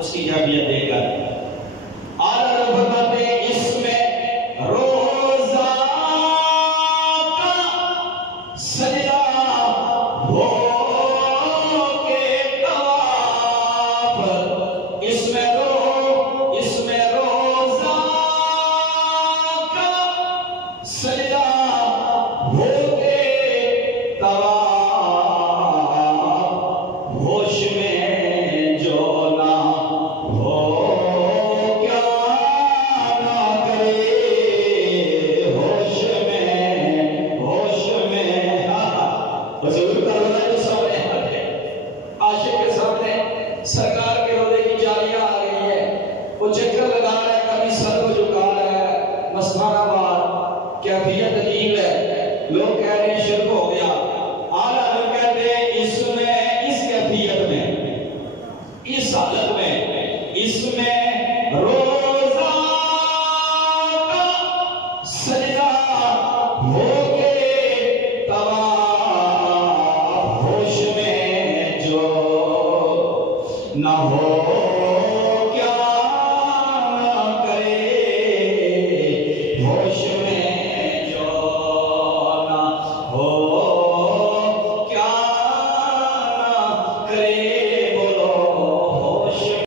اس کی کیفیت دے کر اعلیٰ حضرت فرماتے ہیں اس میں روزہ کا سجدہ ہو کے طواف، اس میں روزہ کا سجدہ ہو کے طواف، ہوش میں جو نہ ہو کیا نہ کرے، ہوش میں حضور کا روزہ جو سامنے ہے، عاشق کے سامنے سرکار کے روزے کی جالیاں آ رہی ہے، وہ چکر لگا رہا ہے، کبھی سر کو جھکا رہا ہے، مسخرہ بات، کیفیت عجیب ہے، لوگ کہہ رہے ہیں شرک ہو گیا۔ اعلیٰ حضرت کہتے ہیں اس میں، اس کیفیت میں، اس حالت میں، اس میں روزہ کا سجدہ ہو کے طواف، ہوش میں جو نہ ہو